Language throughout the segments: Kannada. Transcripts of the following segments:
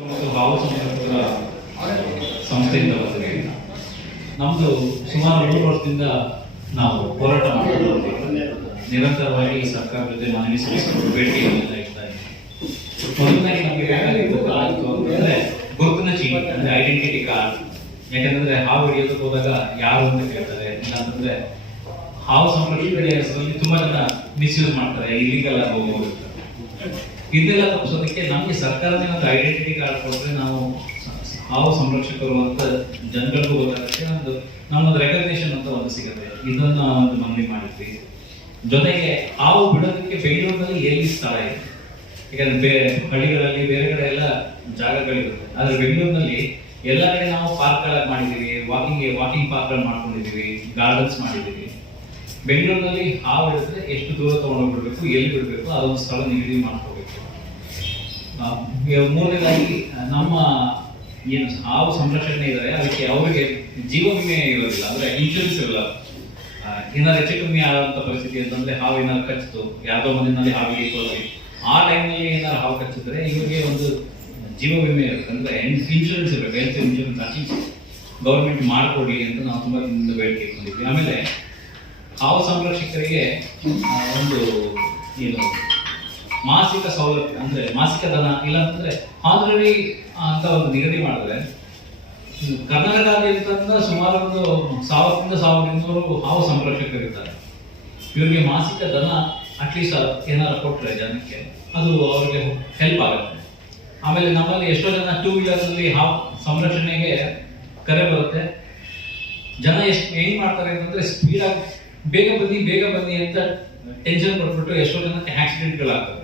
ಮತ್ತು ಹಾವು ಸಂರಕ್ಷಕರ ಸಂಸ್ಥೆಯಿಂದ ಬಂದಿದೆ. ನಮ್ಮದು ಸುಮಾರು 3 ವರ್ಷದಿಂದ ನಾವು ಹೋರಾಟ ಮಾಡ್ತಿದ್ದೀವಿ. ನಿರಂತರವಾಗಿ ಸರ್ಕಾರ ಜೊತೆ ಮನವಿ ಸಲ್ಲಿಸಲು ಬೇಡಿಕೆಗಳನ್ನೆಲ್ಲ ಇಡ್ತಾ ಇದ್ದೀವಿ. ಮೊದಲನೇಗೆ ನಮಗೆ ಬೇಕಾಗಿದ್ದು ಅಂತಂದ್ರೆ ಗುರುತಿನ ಚೀಟಿ, ಅಂದ್ರೆ ಐಡೆಂಟಿಟಿ ಕಾರ್ಡ್. ಯಾಕಂದ್ರೆ ಹಾವು ಹಿಡಿಯೋದಕ್ಕೆ ಹೋದಾಗ ಯಾರು ಅಂತ ಕೇಳ್ತಾರೆ, ಇಲ್ಲಾಂತಂದ್ರೆ ಹಾವು ಸಂರಕ್ಷಣೆ ಹೆಸರಲ್ಲಿ ತುಂಬಾ ಜನ ಮಿಸ್ಯೂಸ್ ಮಾಡ್ತಾರೆ, ಇಲ್ಲಿಗಲ್ ಆಗಿ ಹೋಗ್ತಾರೆ. ಇದೆಲ್ಲ ತಪ್ಪಿಸೋದಕ್ಕೆ ನಮಗೆ ಸರ್ಕಾರನೇ ಒಂದು ಐಡೆಂಟಿಟಿ ಕಾರ್ಡ್ ಕೊಟ್ಟರೆ ನಾವು ಹಾವು ಸಂರಕ್ಷಕರು ಅಂತ ಜನಗಳಿಗೂ ಗೊತ್ತಾಗುತ್ತೆ, ನಮ್ಮದು ರೆಕಗ್ನೇಷನ್ ಅಂತ ಒಂದು ಸಿಗುತ್ತೆ. ಇದನ್ನ ಒಂದು ಮನವಿ ಮಾಡಿದ್ವಿ. ಜೊತೆಗೆ ಹಾವು ಬಿಡೋದಕ್ಕೆ ಬೆಂಗಳೂರಿನಲ್ಲಿ ಎಲ್ಲಿ ಸ್ಥಳ ಇದೆ, ಯಾಕಂದ್ರೆ ಹಳ್ಳಿಗಳಲ್ಲಿ ಬೇರೆ ಕಡೆ ಎಲ್ಲ ಜಾಗಗಳಿರುತ್ತೆ. ಆದ್ರೆ ಬೆಂಗಳೂರಿನಲ್ಲಿ ಎಲ್ಲ ಕಡೆ ನಾವು ಪಾರ್ಕ್ಗಳಾಗಿ ಮಾಡಿದ್ದೀವಿ, ವಾಕಿಂಗ್ ಪಾರ್ಕ್ಗಳು ಮಾಡ್ಕೊಂಡಿದ್ದೀವಿ, ಗಾರ್ಡನ್ಸ್ ಮಾಡಿದ್ದೀವಿ. ಬೆಂಗಳೂರಿನಲ್ಲಿ ಹಾವು ಹಿಡಿದ್ರೆ ಎಷ್ಟು ದೂರ ತಗೊಂಡೋಗ್ಬಿಡ್ಬೇಕು, ಎಲ್ಲಿ ಬಿಡಬೇಕು, ಅದೊಂದು ಸ್ಥಳ ನಿಗದಿ ಮಾಡ್ಕೋಬೇಕು. ಮೂರನೇದಾಗಿ ನಮ್ಮ ಏನು ಹಾವು ಸಂರಕ್ಷಣೆ ಇದ್ದಾರೆ ಅದಕ್ಕೆ ಅವರಿಗೆ ಜೀವ ವಿಮೆ ಇರೋದಿಲ್ಲ, ಅಂದ್ರೆ ಇನ್ಶೂರೆನ್ಸ್ ಇರಲ್ಲ. ಏನಾದ್ರು ಹೆಚ್ಚು ಕಮ್ಮಿ ಆದಂತ ಪರಿಸ್ಥಿತಿ ಅಂತಂದ್ರೆ ಹಾವು ಏನಾದ್ರು ಕಚ್ಚಿತು, ಯಾವ್ದೋ ಮನೆಯಲ್ಲಿ ಹಾವಿಗೆ ಹೋದ್ವಿ, ಆ ಟೈಮ್ನಲ್ಲಿ ಏನಾದ್ರು ಹಾವು ಕಚ್ಚಿದ್ರೆ ಇವರಿಗೆ ಒಂದು ಜೀವ ವಿಮೆ ಇರುತ್ತೆ, ಅಂದ್ರೆ ಇನ್ಶೂರೆನ್ಸ್ ಇರಬೇಕು. ಹೆಲ್ತ್ ಇನ್ಶೂರೆನ್ಸ್ ಅಟ್ಲೀಸ್ಟ್ ಗೌರ್ಮೆಂಟ್ ಮಾಡಿಕೊಡಿ ಅಂತ ನಾವು ತುಂಬಾ ದಿನದಿಂದ ಬೇಡಿಕೆ ಇಟ್ಕೊಂಡಿದ್ವಿ. ಆಮೇಲೆ ಹಾವು ಸಂರಕ್ಷಕರಿಗೆ ಒಂದು ಏನು ಮಾಸಿಕ ಸೌಲಭ್ಯ, ಅಂದ್ರೆ ಮಾಸಿಕ ಧನ ಇಲ್ಲ ಅಂತಂದ್ರೆ ಆಲ್ರೆಡಿ ಅಂತ ಒಂದು ನಿಗದಿ ಮಾಡಿದ್ರೆ ಕರ್ನಾಟಕದಾದ್ಯಂತ ಸುಮಾರು ಒಂದು 1000ರಿಂದ 1200 ಹಾವು ಸಂರಕ್ಷಕರಿರ್ತಾರೆ. ಇವರಿಗೆ ಮಾಸಿಕ ಧನ ಅಟ್ಲೀಸ್ಟ್ ಏನಾರು ಕೊಟ್ಟರೆ ಜನಕ್ಕೆ ಅದು ಅವ್ರಿಗೆ ಹೆಲ್ಪ್ ಆಗುತ್ತೆ. ಆಮೇಲೆ ನಮ್ಮಲ್ಲಿ ಎಷ್ಟೋ ಜನ 2 ವೀಲರ್ನಲ್ಲಿ ಹಾವು ಸಂರಕ್ಷಣೆಗೆ ಕರೆ ಬರುತ್ತೆ. ಜನ ಏನ್ ಮಾಡ್ತಾರೆ ಅಂತಂದ್ರೆ ಸ್ಪೀಡಾಗಿ ಬೇಗ ಬನ್ನಿ ಅಂತ ಟೆನ್ಷನ್ ಕೊಟ್ಬಿಟ್ಟು ಎಷ್ಟೋ ಜನಕ್ಕೆ ಆಕ್ಸಿಡೆಂಟ್ಗಳಾಗ್ತವೆ.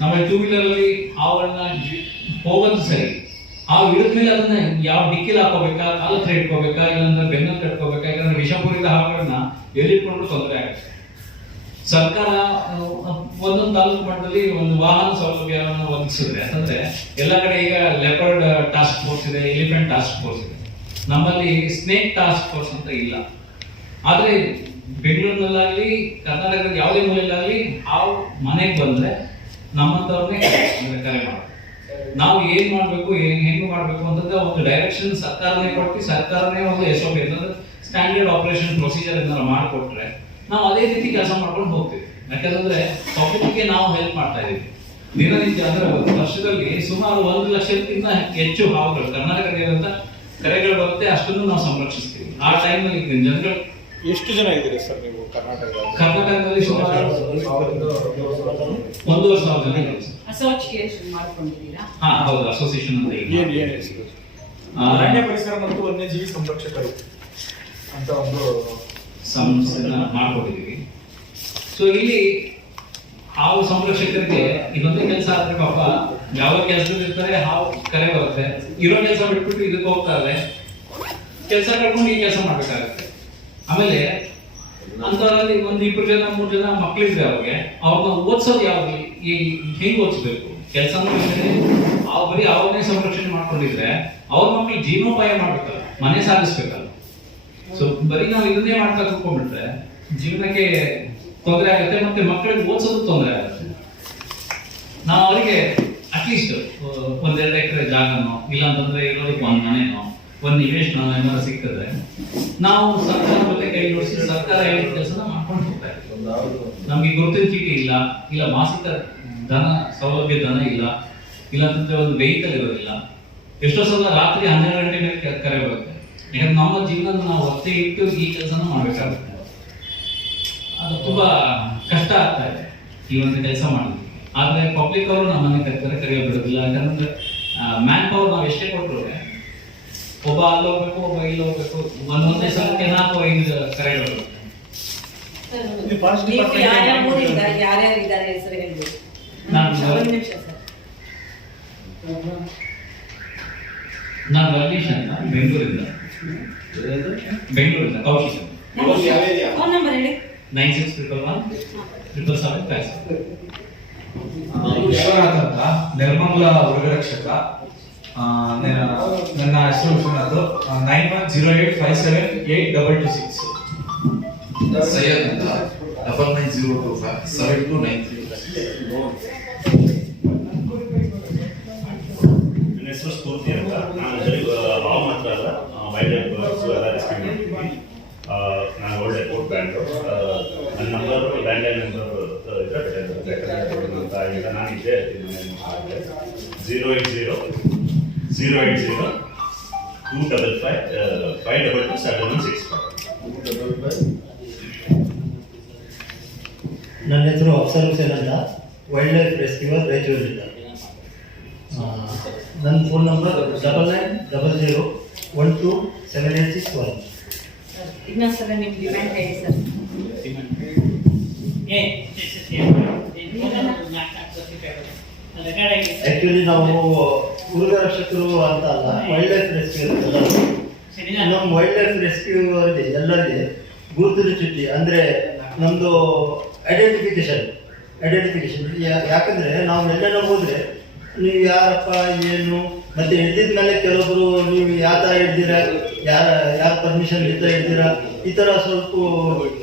ನಮ್ಮಲ್ಲಿ 2 ವೀಲರ್ ಹಾವನ್ನ ಹೋಗೋದು ಸರಿ, ಹಾವು ಹಿಡಿದ್ಮೇಲೆ ಅದನ್ನ ಯಾವ ಡಿಕ್ಕಿಲ್ ಹಾಕೋಬೇಕಾ, ಕಾಲ ಹತ್ರ ಇಟ್ಕೋಬೇಕಾ, ಇಲ್ಲಾಂದ್ರೆ ಬೆನ್ನಲ್ಲಿ ಕಟ್ಕೋಬೇಕಾ, ಇಲ್ಲಾಂದ್ರೆ ವಿಷಪೂರಿತ ಹಾವುಗಳನ್ನ ಎಲ್ಲಿಟ್ಕೊಂಡು ತೊಂದರೆ ಆಗುತ್ತೆ. ಸರ್ಕಾರ ಒಂದೊಂದು ತಾಲೂಕು ಮಟ್ಟದಲ್ಲಿ ಒಂದು ವಾಹನ ಸೌಲಭ್ಯವನ್ನು ಒದಗಿಸಿದ್ರೆ, ಅಂತಂದ್ರೆ ಎಲ್ಲ ಕಡೆ ಈಗ ಲೆಪರ್ಡ್ ಟಾಸ್ಕ್ ಫೋರ್ಸ್ ಇದೆ, ಎಲಿಫೆಂಟ್ ಟಾಸ್ಕ್ ಫೋರ್ಸ್ ಇದೆ. ನಮ್ಮಲ್ಲಿ ಸ್ನೇಕ್ ಟಾಸ್ಕ್ ಫೋರ್ಸ್ ಅಂತ ಇಲ್ಲ. ಆದ್ರೆ ಬೆಂಗಳೂರಿನಲ್ಲಾಗ್ಲಿ ಕರ್ನಾಟಕದ ಯಾವುದೇ ಮೂಲೆಯಲ್ಲಾಗ್ಲಿ ಹಾವು ಮನೆಗೆ ಬಂದ್ರೆ ನಮ್ಮಂತವ್ರನ್ನೇ ಕರೆ ಮಾಡೋದು. ನಾವು ಏನ್ ಮಾಡ್ಬೇಕು, ಹೆಂಗ್ ಮಾಡ್ಬೇಕು ಅಂತಂದ್ರೆ ಒಂದು ಡೈರೆಕ್ಷನ್ ಸರ್ಕಾರನೇ ಕೊಟ್ಟು, ಸರ್ಕಾರನೇ ಒಂದು SOP ಅಂತಂದ್ರೆ ಸ್ಟ್ಯಾಂಡರ್ಡ್ ಆಪರೇಷನ್ ಪ್ರೊಸೀಜರ್ ಏನಾರ ಮಾಡಿಕೊಟ್ರೆ ನಾವು ಅದೇ ರೀತಿ ಕೆಲಸ ಮಾಡ್ಕೊಂಡು ಹೋಗ್ತೀವಿ. ಯಾಕಂದ್ರೆ ಪಬ್ಲಿಕ್ಗೆ ನಾವು ಹೆಲ್ಪ್ ಮಾಡ್ತಾ ಇದೀವಿ ದಿನನಿತ್ಯ. ಅಂದ್ರೆ ವರ್ಷದಲ್ಲಿ ಸುಮಾರು 1 ಲಕ್ಷಕ್ಕಿಂತ ಹೆಚ್ಚು ಹಾವುಗಳು ಕರ್ನಾಟಕದ ಕರೆಗಳು ಬರುತ್ತೆ, ಅಷ್ಟನ್ನು ನಾವು ಸಂರಕ್ಷಿಸ್ತೀವಿ. ಆ ಟೈಮಲ್ಲಿ ಜನಗಳು ಎಷ್ಟು ಜನ ಇದ್ದೀರಿ ಸರ್ ನೀವು ಕರ್ನಾಟಕದಲ್ಲಿ? ಸುಮಾರು 1,500 ಜನ ಇದ್ದೀವಿ. ಅಸೋಸಿಯೇಷನ್ ಮಾಡ್ಕೊಂಡಿದ್ದೀರಾ? ಹಾ ಹೌದು, ಅಸೋಸಿಯೇಷನ್ ಅಂತ ಏನು ಹೆಸರು? ಅರಣ್ಯ ಪರಿಸರ ಮತ್ತು ವನ್ಯಜೀವಿ ಸಂರಕ್ಷಕರು ಅಂತ ಒಂದು ಸಂಸ್ಥೆನ ಮಾಡ್ಕೊಂಡಿದ್ದೀವಿ. ಸೊ ಇಲ್ಲಿ ಹಾವು ಸಂರಕ್ಷಕರಿಗೆ ಇದೊಂದೇ ಕೆಲಸ ಆದ್ರೆ ಪಾಪ ಯಾವ ಕೆಲಸದಲ್ಲಿ ಇರ್ತಾರೆ, ಹಾವು ಕರೆ ಬರುತ್ತೆ, ಇರೋ ಕೆಲಸ ಬಿಟ್ಬಿಟ್ಟು ಇದಕ್ಕೆ ಹೋಗ್ತಾರೆ, ಕೆಲಸ ಕಟ್ಕೊಂಡು ಈ ಕೆಲಸ ಮಾಡ್ಬೇಕಾಗುತ್ತೆ. ಆಮೇಲೆ ಅಂತವರಲ್ಲಿ 1-2 ಜನ 3 ಜನ ಮಕ್ಕಳಿದ್ರೆ ಅವ್ರನ್ನ ಓದಿಸೋದು ಯಾವಾಗ, ಹೆಂಗ್ ಓದಿಸ್ಬೇಕು, ಕೆಲಸ ಬರೀ ಅವ್ರನ್ನೇ ಸಂರಕ್ಷಣೆ ಮಾಡ್ಕೊಂಡಿದ್ರೆ ಅವ್ರ ಮಕ್ಳಿಗೆ ಜೀವನೋಪಾಯ ಮಾಡ್ಬೇಕಲ್ಲ, ಮನೆ ಸಾಗಿಸ್ಬೇಕಲ್ಲ. ಸೊ ಬರೀ ನಾವು ಇದನ್ನೇ ಮಾಡ್ತಾ ಕೂತ್ಕೊಂಡ್ಬಿಟ್ರೆ ಜೀವನಕ್ಕೆ ತೊಂದರೆ ಆಗುತ್ತೆ, ಮತ್ತೆ ಮಕ್ಕಳಿಗೆ ಓದಿಸೋದು ತೊಂದರೆ ಆಗುತ್ತೆ. ನಾವು ಅವರಿಗೆ ಅಟ್ಲೀಸ್ಟ್ 1-2 ಎಕರೆ ಜಾಗನೋ ಇಲ್ಲ ಅಂತಂದ್ರೆ ಇರೋದಕ್ಕೆ 1 ಮನೆನೋ 1 ನಿವೇಶನ ಏನಾದ್ರು ಸಿಕ್ಕಿದ್ರೆ ನಾವು ಸರ್ಕಾರ ಜೊತೆ ಕೈ ಜೋಡಿಸಿ ಸರ್ಕಾರ ಹೇಳಿದ ಕೆಲಸನ ಮಾಡ್ಕೊಂಡು ಹೋಗ್ತಾ ಇದ್ದೀವಿ. ನಮ್ಗೆ ಗುರುತಿನ ಚೀಟಿ ಇಲ್ಲ ಮಾಸಿಕ ಧನ ಸೌಲಭ್ಯ ಧನ ಇಲ್ಲ ಅಂತಂದ್ರೆ ಒಂದು ವೆಹಿಕಲ್ ಇರೋದಿಲ್ಲ. ಎಷ್ಟೋ ಸಲ ರಾತ್ರಿ 12 ಗಂಟೆ ಮೇಲೆ ಕರೆ ಬರುತ್ತೆ. ಯಾಕಂದ್ರೆ ನಮ್ಮ ಜೀವನ ನಾವು ಒತ್ತೆ ಇಟ್ಟು ಈ ಕೆಲಸನ ಮಾಡ್ಬೇಕಾಗುತ್ತೆ. ಅದು ತುಂಬಾ ಕಷ್ಟ ಆಗ್ತಾ ಇದೆ ಈ ಒಂದು ಕೆಲಸ ಮಾಡೋದು. ಆದ್ರೆ ಪಬ್ಲಿಕ್ ಅವರು ನಮ್ಮನೆ ಕರೆಯ ಬಿಡೋದಿಲ್ಲ. ಯಾಕಂದ್ರೆ ಮ್ಯಾನ್ ಪವರ್ ನಾವು ಎಷ್ಟೇ ಕೊಟ್ಟರು ಒಬ್ಬ ಅಲ್ಲಿ ಹೋಗ್ಬೇಕು, ಒಬ್ಬ ಇಲ್ಲಿ ಹೋಗ್ಬೇಕು, ಒಂದೊಂದೇ ಸಲಕ್ಕೆ 4-5 ಕರೆಗಳು ಬರುತ್ತೆ. ನಾನು ರವೀಶ್ ಅಂತ ಬೆಂಗಳೂರಿಂದ ಕೌಶಿಕ್. 9611775757. ವಿಶ್ವನಾಥ್ ಅಂತ ನಿರ್ಮಂಗ್ಲ ಮೃಗರಕ್ಷಕ. ನನ್ನ ಹೆಸರು ವಿಶ್ವನಾಥ್. 9108578226. ಸೈಯದ್ ಅಂತ 99025729. ನನ್ನ ಹೆಸರು ಸ್ಫೂರ್ತಿ ಅಂತ. ನಾನು ಬರೀ ಹಾವು ಮಾತ್ರ ಅಲ್ಲ, ವೈಲ್ಡ್ ಲೈಫ್ ಬರ್ಡ್ಸ್ ಎಲ್ಲ ರೆಸ್ಕ್ಯೂ ಮಾಡ್ತೀನಿ. ನಾನು ಓಲ್ಡ್ ಏರ್ಪೋರ್ಟ್ ಬ್ಯಾಂಗ್ಳೂರ್. ನನ್ನ ನಂಬರು ಲ್ಯಾಂಡ್ಲೈನ್ ನಂಬರ್ ಇದ್ರೆ ಅಂತ ಈಗ ನಾನಿದ್ದೆ 080-255-522-716. ನನ್ನ ಹೆಸರು ಅಫ್ಸರ್ ಹುಸೇನ್ ಅಂತ, ವೈಲ್ಡ್ ಲೈಫ್ ರೆಸ್ಕ್ಯೂವರ್ ರಾಯಚೂರಿನಿಂದ. ನನ್ನ ಫೋನ್ ನಂಬರ್ 9900127861. ಇನ್ನೊಂದ್ಸಲ ನಿಮ್ಮ ಡಿಮ್ಯಾಂಡ್ ಹೇಳಿ ಸರ್. ಆ್ಯಕ್ಚುಲಿ ನಾವು ಉರುಗ ರಕ್ಷಕರು ಅಂತ ಅಲ್ಲ, ವೈಲ್ಡ್ ಲೈಫ್ ರೆಸ್ಕ್ಯೂವರ್ ಎಲ್ಲರೂ. ನಮ್ಮ ವೈಲ್ಡ್ ಲೈಫ್ ರೆಸ್ಕ್ಯೂವರ್ಗೆ ಎಲ್ಲರಿಗೆ ಗುರುತಿನ ಚೀಟಿ ಅಂದರೆ ನಮ್ಮದು ಐಡೆಂಟಿಫಿಕೇಶನ್. ಯಾಕಂದರೆ ನಾವು ಎಲ್ಲೆಲ್ಲ ಹೋದರೆ ನೀವು ಯಾರಪ್ಪ ಏನು ಮತ್ತೆ ಹಿಡಿದ ಮೇಲೆ ಕೆಲವೊಬ್ಬರು ನೀವು ಯಾವ ಥರ ಹಿಡ್ದಿರಾ, ಯಾರ ಪರ್ಮಿಷನ್ ಇರ್ತಾ ಹಿಡ್ದಿರಾ, ಈ ಥರ ಸ್ವಲ್ಪ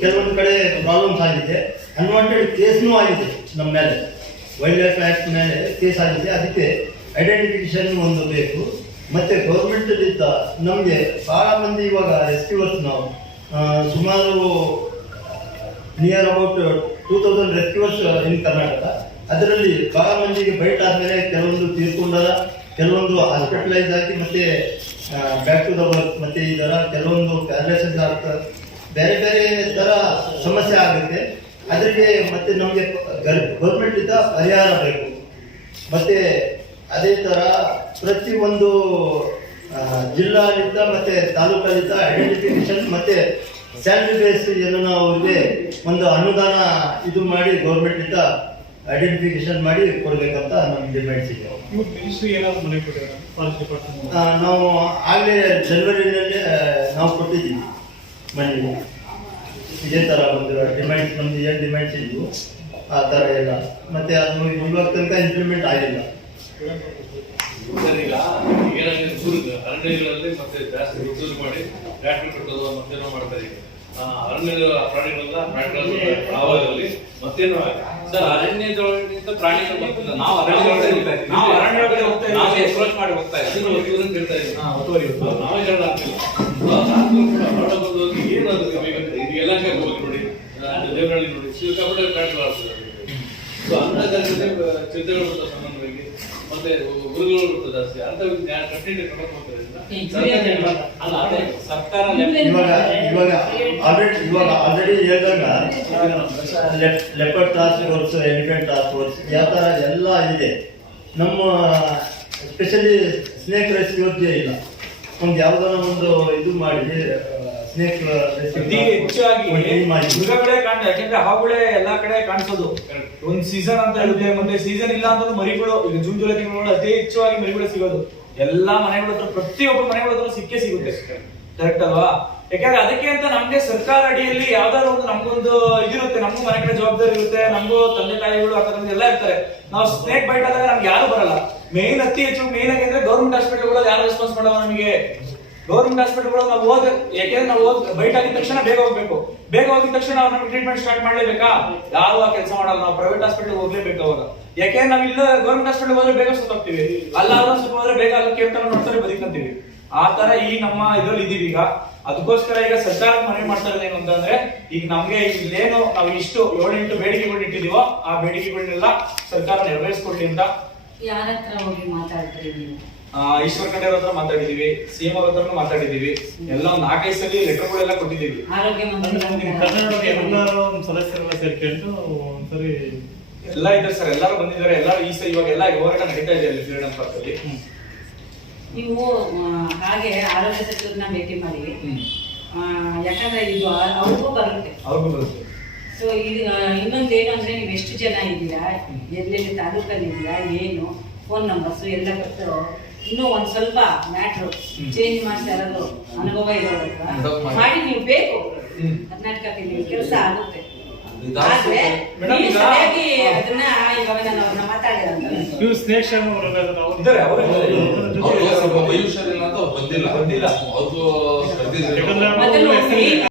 ಕೆಲವೊಂದು ಕಡೆ ಪ್ರಾಬ್ಲಮ್ಸ್ ಆಗಿದೆ. ಅನ್ವಾಂಟೆಡ್ ಕೇಸ್ನೂ ಆಗಿದೆ ನಮ್ಮ ಮೇಲೆ, ವೈಲ್ಡ್ ಲೈಫ್ ಆ್ಯಕ್ಟ್ ಮೇಲೆ ಕೇಸ್ ಆಗಿದೆ. ಅದಕ್ಕೆ ಐಡೆಂಟಿಫಿಕೇಶನ್ ಒಂದು ಬೇಕು. ಮತ್ತು ಗೌರ್ಮೆಂಟಲ್ಲಿದ್ದ ನಮಗೆ ಭಾಳ ಮಂದಿ ಇವಾಗ ರೆಸ್ಕ್ಯೂವರ್ಸ್ ನಾವು ಸುಮಾರು ನಿಯರ್ ಅಬೌಟ್ 2000 ರೆಸ್ಕ್ಯೂವರ್ಸ್ ಇನ್ ಕರ್ನಾಟಕ. ಅದರಲ್ಲಿ ಭಾಳ ಮಂದಿಗೆ ಬೈಟ್ ಆದಮೇಲೆ ಕೆಲವೊಂದು ತೀರ್ಕೊಂಡಾರ, ಕೆಲವೊಂದು ಹಾಸ್ಪಿಟಲೈಸ್ ಆಗಿ ಮತ್ತೆ ಬ್ಯಾಕ್ ಟು ದ ವರ್ಕ್, ಮತ್ತು ಈ ಥರ ಕೆಲವೊಂದು ಪ್ಯಾರಲೈಸಸ್ ಆಗ್ತದೆ, ಬೇರೆ ಬೇರೆ ಥರ ಸಮಸ್ಯೆ ಆಗುತ್ತೆ. ಅದರಿಗೆ ಮತ್ತೆ ನಮಗೆ ಗೌರ್ಮೆಂಟಿಂದ ಪರಿಹಾರ ಬೇಕು. ಮತ್ತು ಅದೇ ಥರ ಪ್ರತಿಯೊಂದು ಜಿಲ್ಲಾಡಳಿತ ಮತ್ತು ತಾಲೂಕಾಡಳಿತ ಐಡೆಂಟಿಫಿಕೇಶನ್ ಮತ್ತು ಸ್ಯಾಲ್ರಿ ಬೇಸ್ ಏನು ನಾವು ಅವ್ರಿಗೆ ಒಂದು ಅನುದಾನ ಇದು ಮಾಡಿ ಗೌರ್ಮೆಂಟಿಂದ ಐಡೆಂಟಿಫಿಕೇಶನ್ ಮಾಡಿ ಕೊಡಬೇಕಂತ ನಮ್ಮ ಡಿಮ್ಯಾಂಡ್ಸ್ ಇದೆ. ಏನಾದ್ರು ಮನೆ ಕೊಟ್ಟಿದ್ದಾರೆ ಫಾರೆಸ್ಟ್ ಡಿಪಾರ್ಟ್ಮೆಂಟ್? ನಾವು ಆಗಲೇ ಜನವರಿನಲ್ಲಿ ನಾವು ಕೊಟ್ಟಿದ್ದೀವಿ ಮನೆಗೆ. ಇದೇ ಥರ ಒಂದು ಡಿಮ್ಯಾಂಡ್ಸ್, ನಮ್ದು ಏನು ಡಿಮ್ಯಾಂಡ್ಸ್ ಇದ್ವು ಆ ಥರ ಎಲ್ಲ. ಮತ್ತು ಅದು ಇವಾಗ ತನಕ ಇಂಪ್ಲಿಮೆಂಟ್ ಆಗಿಲ್ಲ. ಸರ್, ಈಗ ಏನಾಗಿದೆ ಅರಣ್ಯಗಳಲ್ಲಿ ಮತ್ತೆ ಜಾಸ್ತಿ ಉದ್ಯೋಗ ಮಾಡಿ ಫ್ಯಾಕ್ಟ್ರಿ ಕಟ್ಟೋದು ಮತ್ತೇನೋ ಮಾಡ್ತಾರೆ. ಈಗ ಅರಣ್ಯ ಪ್ರಾಣಿಗಳೆಲ್ಲ ಪ್ರಾಣಿಗಳಲ್ಲಿ ಮತ್ತೇನೋ ಸರ್, ಅರಣ್ಯದೊಳಗಿಂತ ಪ್ರಾಣಿಗಳು ಬರ್ತಿಲ್ಲ. ನಾವು ಅರಣ್ಯದೊಳಗೆ ಅಪ್ರೋಚ್ ಮಾಡಿ ಹೋಗ್ತಾ ಇದ್ದೀವಿ, ಹೇಳ್ತಾ ಇದ್ದೀವಿ. ನಾವೇ ಹೇಳ ಆಗ್ತಿಲ್ಲ. ಹೋಗಿ ಏನದು ಇದು ಎಲ್ಲ ಹೋಗಿ ನೋಡಿ, ದೇವರಳ್ಳಿ ನೋಡಿ, ಸಿಕ್ಕಾಪಟ್ಟೆ ಫ್ಯಾಕ್ಟ್ರಿ ಆಗ್ತದೆ. ಸೊ ಅಂತ ಚಿಂತೆಗಳು ಬರ್ತದೆ ಸಾಮಾನ್ಯವಾಗಿ, ಮತ್ತೆ ಗುರುಗಳು ಬರ್ತದೆ ಜಾಸ್ತಿ ಅಂತ ಕಂಟಿನ್ಯೂ ಕ್ರಮ ತಗೋತಾರೆ. ಸರ್ಕಾರ ಇವಾಗ ಆಲ್ರೆಡಿ ಹೇಳಿದಾಗ leopard task force, elephant task force, ಯಾವ ಥರ ಎಲ್ಲ ಇದೆ. ನಮ್ಮ ಸ್ಪೆಷಲಿ ಸ್ನೇಕ್ ರೆಸ್ಕ್ಯೂರ್ಗೆ ಇಲ್ಲ, ಒಂದು ಯಾವುದಾರ ಒಂದು ಇದು ಮಾಡಿ ಸ್ನೇಕ್ ಹೆಚ್ಚಾಗಿ ಮೃಗಗಳೇ ಕಾಣ್ತವೆ. ಯಾಕೆಂದ್ರೆ ಹಾವುಗಳೇ ಎಲ್ಲಾ ಕಡೆ ಕಾಣಿಸೋದು. ಒಂದ್ ಸೀಸನ್ ಅಂತ ಇರುತ್ತೆ, ಮತ್ತೆ ಸೀಸನ್ ಇಲ್ಲ ಅಂತಂದ್ರೆ ಮರಿಗಳು ಈಗ ಜೂನ್ ಜುಲೈ ತಿಂಗಳು ಅತಿ ಹೆಚ್ಚಾಗಿ ಮರಿಗಳು ಸಿಗೋದು. ಎಲ್ಲಾ ಮನೆಗಳ ಹತ್ರ, ಪ್ರತಿಯೊಬ್ಬ ಮನೆಗಳ ಹತ್ರ ಸಿಕ್ಕೇ ಸಿಗುತ್ತೆ. ಕರೆಕ್ಟ್ ಅಲ್ವಾ? ಯಾಕಂದ್ರೆ ಅದಕ್ಕೆ ಅಂತ ನಮ್ಗೆ ಸರ್ಕಾರ ಅಡಿಯಲ್ಲಿ ಯಾವ್ದಾದ್ರು ಒಂದು ನಮ್ಗೊಂದು ಇದಿರುತ್ತೆ, ನಮಗೂ ಮನೆ ಕಡೆ ಜವಾಬ್ದಾರಿ ಇರುತ್ತೆ, ನಮಗೂ ತಂದೆ ತಾಯಿಗಳು ಆ ತರ ಎಲ್ಲ ಇರ್ತಾರೆ. ನಾವು ಸ್ನೇಕ್ ಬೈಟ್ ಆದಾಗ ನಮ್ಗೆ ಯಾರು ಬರಲ್ಲ. ಮೇನ್ ಅತಿ ಹೆಚ್ಚು ಮೇನ್ ಆಗಿ ಅಂದ್ರೆ ಗೌರ್ಮೆಂಟ್ ಹಾಸ್ಪಿಟಲ್ಗಳಲ್ಲಿ ಯಾರು ರೆಸ್ಪಾನ್ಸ್ ಮಾಡಲ್ಲ ನಮಗೆ. ಗೌರ್ಮೆಂಟ್ ಹಾಸ್ಪಿಟಲ್ಗಳು ನಾವು ಯಾಕೆಂದ್ರೆ ನಾವು ಬೈಟ್ ಆಗಿದ ತಕ್ಷಣ ಬೇಗ ಹೋಗ್ಬೇಕು. ಬೇಗ ಹೋಗಿದ ತಕ್ಷಣ ಅವ್ರು ನಮ್ಗೆ ಟ್ರೀಟ್ಮೆಂಟ್ ಸ್ಟಾರ್ಟ್ ಮಾಡ್ಲೇಬೇಕಾ? ಯಾವ ಕೆಲಸ ಮಾಡಲ್ಲ. ನಾವು ಪ್ರೈವೇಟ್ ಹಾಸ್ಪಿಟಲ್ ಹೋಗ್ಲೇಬೇಕು ಅವಾಗ. ಯಾಕೆಂದ್ರೆ ನಾವ್ ಇಲ್ಲ ಗೌರ್ಮೆಂಟ್ ಹಾಸ್ಪಿಟಲ್ ಹೋದ್ರೆ ಬೇಗ ಸುತ್ತೋಗ್ತೀವಿ, ಅಲ್ಲಾದ್ರೂ ಸುತ್ತ ಹೋದ್ರೆ ಬೇಗ ಅಲ್ಲ ಕೇಳ್ತಾರ ನೋಡ್ತಾರೆ ಬದುಕಂತೀವಿ. ಆ ತರ ಈ ನಮ್ಮ ಇದ್ರಲ್ಲಿ ಇದೀವಿ ಈಗ. ಅದಕ್ಕೋಸ್ಕರ ಈಗ ಸರ್ಕಾರ ಮನವಿ ಮಾಡ್ತಾ ಇರೋದು ಏನು ಅಂತಂದ್ರೆ, ಈಗ ನಮ್ಗೆ ಇಲ್ಲೇನು ನಾವು ಇಷ್ಟು 7-8 ಬೇಡಿಕೆಗಳು ಇಟ್ಟಿದೀವೋ ಆ ಬೇಡಿಕೆಗಳನ್ನೆಲ್ಲ ಸರ್ಕಾರ ನೆರವೇರಿಸ್ಕೊಡ್ಲಿ ಅಂತ. ಯಾರ ಹತ್ರ ಹೋಗಿ ಮಾತಾಡ್ತೀರಿ ನೀವು? ಈಶ್ವರ್ ಖಂಡ್ರೆ ಅವ್ರ ಹತ್ರ ಮಾತಾಡಿದೀವಿ, ಸಿಎಂ ಅವ್ರ ಹತ್ರನೂ ಮಾತಾಡಿದೀವಿ. ಎಲ್ಲ ಒಂದು 4-5 ಸಲ ಲೆಟರ್ಗಳೆಲ್ಲ ಕೊಟ್ಟಿದ್ದೀವಿ. ಆರೋಗ್ಯ ಮಂತ್ರಿ ಸದಸ್ಯರೆಲ್ಲ ಸೇರ್ಕೊಂಡು ಒಂದ್ಸರಿ ಎಲ್ಲ ಇದ್ದಾರೆ ಸರ್, ಎಲ್ಲರೂ ಬಂದಿದ್ದಾರೆ. ಎಲ್ಲರೂ ಇವಾಗ ಎಲ್ಲ ಹೋರಾಟ ನಡೀತಾ ಇದೆ ಅಲ್ಲಿ ಫ್ರೀಡಂ ಪಾರ್ಕ್ ಅಲ್ಲಿ. ನೀವು ಹಾಗೆ ಆರೋಗ್ಯ ಸಚಿವರನ್ನ ಭೇಟಿ ಮಾಡಿ, ಯಾಕಂದ್ರೆ ಇದು ಅವ್ರಿಗೂ ಬರುತ್ತೆ. ಸೊ ಈಗ ಇನ್ನೊಂದು ಏನು ಅಂದ್ರೆ, ನೀವು ಎಷ್ಟು ಜನ ಇದ್ದೀರಾ, ಎಲ್ಲೆಲ್ಲಿ ತಾಲೂಕಲ್ಲಿ ಇದ್ದೀರಾ, ಏನು ಫೋನ್ ನಂಬರ್ಸ್ ಎಲ್ಲ ಕೊಟ್ಟು ಇನ್ನೂ ಒಂದ್ ಸ್ವಲ್ಪ ಮ್ಯಾಟ್ರು ಚೇಂಜ್ ಮಾಡಿಸಿ ಯಾರಾದ್ರು ಅನುಭವ ಇರೋದ್ರ ಮಾಡಿ ನೀವು ಬೇಕು. ಕರ್ನಾಟಕಕ್ಕೆ ನೀವು ಕೆಲಸ ಆಗುತ್ತೆ. ಆದ್ರೆ ನೀವು ಸರಿಯಾಗಿ ಅದನ್ನ ಇವಾಗ ನಾನು ಅವ್ರನ್ನ ಮಾತಾಡಿರಂತ ಬಂದಿಲ್ಲ.